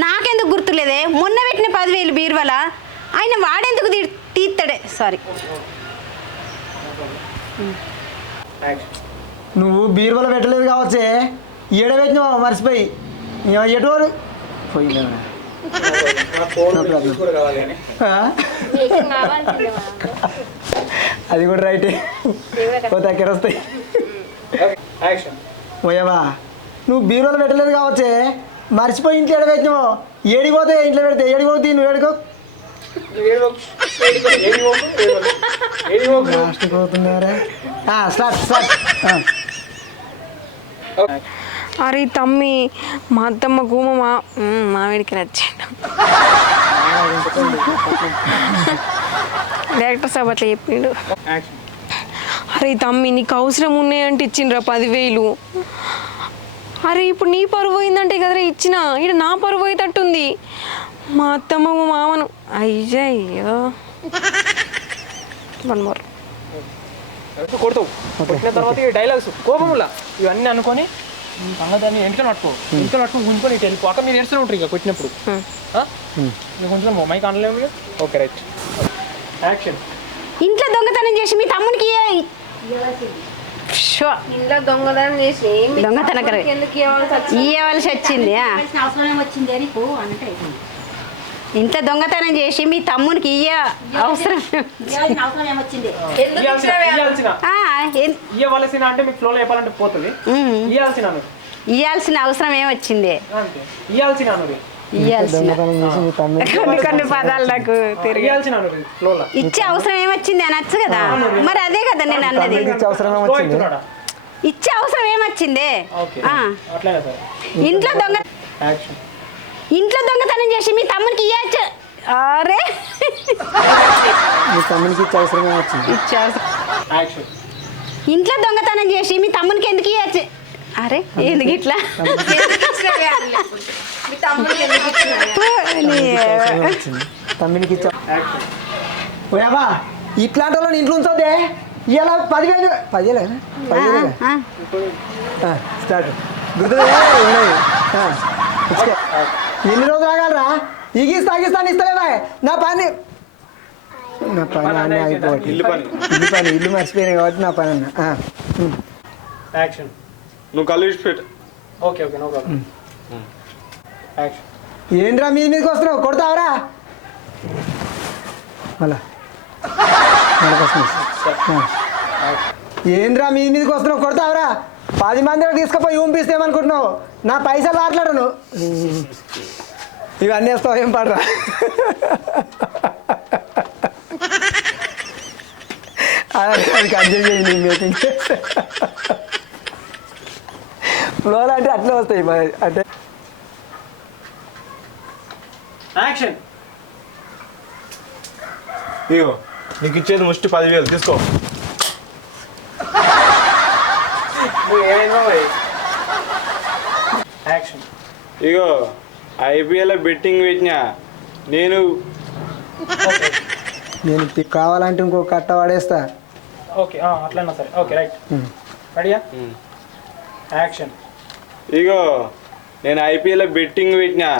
నాకెందుకు గుర్తులేదే? మొన్న పెట్టిన 10,000 బీరువల ఆయన వాడెందుకు తీస్తాడే? సారీ. నువ్వు బీరువల పెట్టలేదు కావచ్చే, ఏడ పెట్టినావు మర్చిపోయి ఎటువారు పోయింది. అది కూడా రైటే, పోతే అక్కడ వస్తాయి. పోయావా? నువ్వు బీరువలో పెట్టలేదు కావచ్చే, మర్చిపోయి ఇంట్లో ఏడ పెట్టినావు. ఏడిపోతే ఇంట్లో పెడితే ఏడిపోతే నువ్వు ఏడుకో లాస్ట్కి పోతున్నారా? Start start. అరే తమ్మి, మా అత్తమ్మకు మామిడికి నచ్చాడు. డైరెక్టర్ సాబ్ అట్లా చెప్పిండు. అరే తమ్మి, నీకు అవసరం ఉన్నాయంటే ఇచ్చిండ్రా 10,000. అరే ఇప్పుడు నీ పరువు పోయిందంటే కదరా ఇచ్చిన, ఇక్కడ నా పరువు పోయేటట్టుంది. మా అత్తమ్మ మా మామను అయ్యో. వన్ మోర్ కొడతావు. కొట్టిన తర్వాత ఈ డైలాగ్స్ కోపములా ఇవన్నీ అనుకొని సంగతి ఇంట్లో పట్టుకొని గుంజుకొని ఇటు వెళ్ళిపో. అక్కడ మీరు ఏడుస్తూనే ఉంటారు ఇక కొట్టినప్పుడు. కొంచెం మైక్ అనలేము. Okay right, action. ఇంట్లో దొంగతనం చేసి మీ తమ్మునికి ఇంట్లో దొంగతనం చేసి దొంగతనం ఇవ్వవలసి వచ్చింది. ఇంట్లో దొంగతనం చేసి మీ తమ్మునికి అవసరం ఇవ్వాల్సిన అంటే మీకు ఫ్లోలో చెప్పాలంటే పోతుంది. ఇవ్వాల్సిన అవసరం ఏమొచ్చింది? కొన్ని పదాలు నాకు ఇచ్చే అవసరం ఏమొచ్చింది అనొచ్చు కదా. మరి అదే కదా నేను అన్నది, ఇచ్చే అవసరం ఏమొచ్చింది? ఇంట్లో దొంగతనం చేసి మీ తమ్మునికి ఇవ్వచ్చు. అరే మీ తమ్మునికి ఇచ్చే అవసరం ఏమొచ్చింది? ఇంట్లో దొంగతనం చేసి మీ తమ్మునికి ఎందుకు ఇవ్వచ్చు? అరే ఎందుకు ఇట్లా? తమ్మునికి ఇచ్చావా? ఇట్లాంటి వాళ్ళని ఇంట్లో ఉంచొద్దే. ఇలా 10,000 స్టార్ట్. గుర్తు ఎన్ని రోజులు ఆగాలరా? ఇగిస్తాను ఇస్తలేవా? నా పని అన్నీ అయిపోవచ్చు. ఇల్లు మర్చిపోయినాయి కాబట్టి నా పని అన్న. యాక్షన్. నువ్వు కళ్ళు విడిచిపెట్టు. Okay okay, no problem. Action. ఏంద్రా మీదకి వస్తున్నావు? కొడతావరా? మళ్ళా ఏంద్రా మీదకి వస్తున్నావు? కొడతావరా? 10 మందిలో తీసుకుపోయి ఊంపిస్తే ఏమనుకుంటున్నావు? నా పైసలు మాట్లాడను. ఇవన్నీ వేస్తావు ఏం పడరా? అది అడ్జస్ట్ చేయండి. మేకింగ్ ఫ్లోర్ అంటే అట్లే వస్తాయి అంటే. యాక్షన్. ఇగో నీకు ఇచ్చేది ముష్టి 10,000 తీసుకో. యాక్షన్. ఇగో ఐపీఎల్ బెట్టింగ్ పెట్టినా నేను కావాలంటే ఇంకో కట్ట పడేస్తా. ఓకే అట్లన్నా సరే. ఓకే రైట్, రెడీయా? యాక్షన్. ఇగో నేను ఐపీఎల్ బెట్టింగ్ పెట్టినా,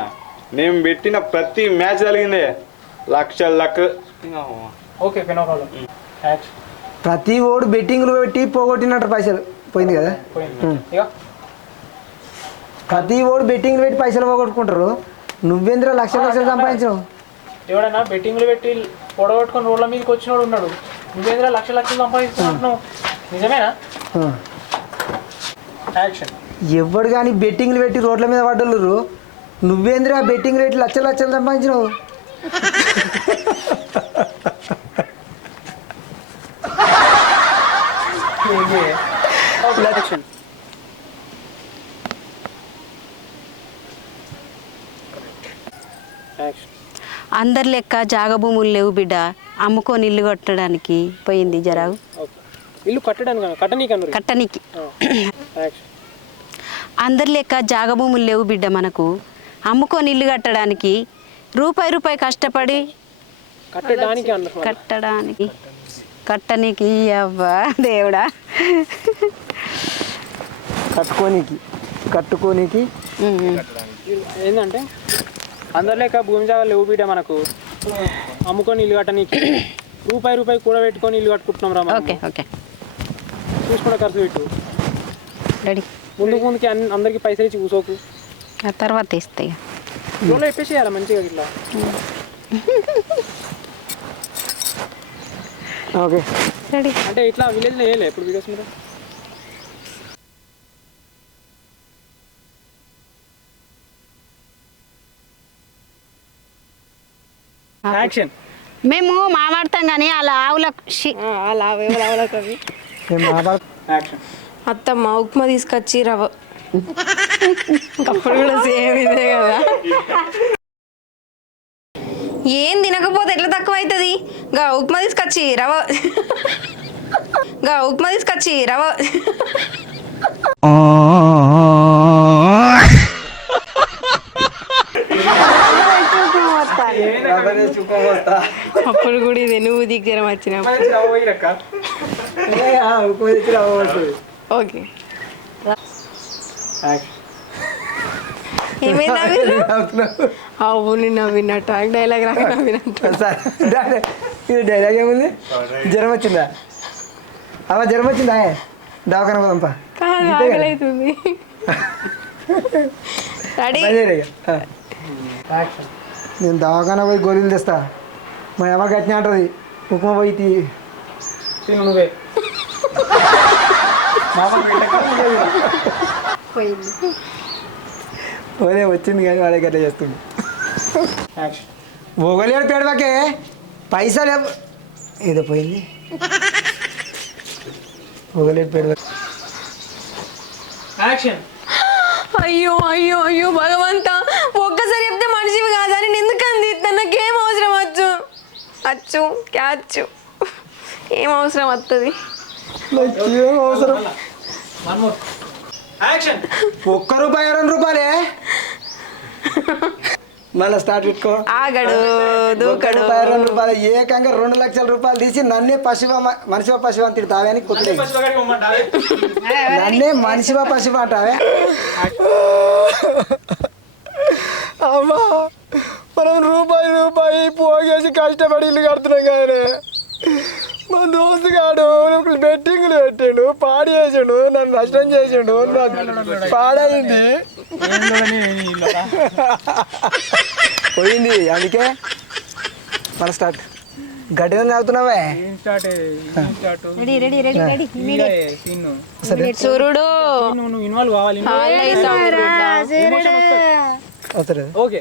నేను పెట్టిన ప్రతి మ్యాచ్ జరిగింది lakh. Okay no problem. Action. ప్రతి ఓడు బెట్టింగ్లు పెట్టి పోగొట్టినట్టు పైసలు పోయింది కదా. ప్రతి ఓడు బెట్టింగ్లు పెట్టి పైసలు పోగొట్టుకుంటారు. నువ్వేంద్ర లక్షలు సంపాదించవు. ఎవడైనా బెట్టింగ్లు పెట్టి పొడగొట్టుకొని రోడ్ల మీదకి వచ్చినోడు ఉన్నాడు. నువ్వేంద్ర లక్షలు సంపాదిస్తున్నావు, నిజమేనా? యాక్షన్. ఎవడు కానీ బెట్టింగ్లు పెట్టి రోడ్ల మీద పడ్డోళ్ళు. నువ్వేంద్ర బెట్టింగ్లు పెట్టి లక్షలు సంపాదించినావు. అందరి లెక్క జాగ భూములు లేవు బిడ్డ, అమ్ముకొని ఇల్లు కట్టడానికి పోయింది. జరాగు ఇల్లు కట్టనీకి. అందరి లెక్క జాగ భూములు లేవు బిడ్డ మనకు, అమ్ముకొని ఇల్లు కట్టడానికి రూపాయి కష్టపడి కట్టనీకి అవ్వా దేవుడా. కట్టుకోనికి ఏంటంటే అందరు లేక భూమి జాగాలు లేవు బిడ్డ మనకు అమ్ముకొని ఇల్లు కట్టనీకి రూపాయి కూడబెట్టుకొని ఇల్లు కట్టుకుంటున్నాం రా ఓకే ఓకే చూసుకున్న ఖర్చు పెట్టు రెడీ ముందుకి అందరికి పైసలు ఇచ్చి కూసోకు ఆ తర్వాత ఇస్తాయి లోన్లో చెప్పేసేయాలి మంచిగా ఇట్లా ఓకే రెడీ అంటే ఇట్లా విలేజ్లో వేయలే ఎప్పుడు వీడియోస్ మీద యాక్షన్ మేము మాట్లాడతాం కానీ అలా ఆవులకు అలా ఆవులకు అవి నేను మాట్లాడు యాక్షన్ అత్తమ్మ ఉప్మా తీసుకొచ్చి రవ్వ అప్పుడు కూడా సేమ్ ఇదే కదా ఏం తినకపోతే ఎట్లా తక్కువ అవుతుంది గా ఉప్మా తీసుకొచ్చి రవ్వ అప్పుడు కూడా ఇది నువ్వు దిగ్గరం వచ్చిన ఓకే ఏమైంది అవును నవ్వినట్టు డైలాగ్ రాక నవ్వినట్టు ఇది డైలాగ్ ఏముంది జ్వరం వచ్చిందా అలా జ్వరం వచ్చిందా దవాఖాన పోదాంపా కాదు ఆకలి అవుతుంది రెడీ నేను దవాఖాన పోయి గోళీలు తెస్తా మా అమ్మ గట్టిన అంటది ఉప్మా పోయి తిను నువ్వే పోలే వచ్చింది కానీ వాడే గట్లా చేస్తుంది యాక్షన్ ఓగలేడు పేడవాకే పైసలు ఏదో పోయింది ఓగలేడు పేడవా యాక్షన్ అయ్యో అయ్యో అయ్యో భగవంత ఒక్కసారి చెప్తే మనిషివి కాదని ఎందుకు అందిస్తాను నాకేం అవసరం అచ్చు క్యాచ్చు ఏం అవసరం వస్తుంది ఏం అవసరం వన్ మోర్ యాక్షన్ ₹1 ₹2 మళ్ళీ స్టార్ట్ పెట్టుకో ఆగడు దూకడు ₹2 ఏకంగా ₹2 లక్షల తీసి నన్నే మనిషివా పశువు అని తిడతావే అని కుట్టే నన్నే మనిషివా పశువు అంటావే అమ్మా మనం రూపాయి పోగేసి కష్టపడి ఇల్లు కడుతున్నాం కానీ మా దోస్తు గాడు బెట్టింగ్లు పెట్టిండు పాడు చేసిండు నన్ను నష్టం చేసిండు పాడైంది పోయింది అందుకే మళ్ళీ స్టార్ట్ గట్టిగా తాగుతున్నావే సూర్యుడు నువ్వు ఇన్వాల్వ్ కావాలి అవుతుంది ఓకే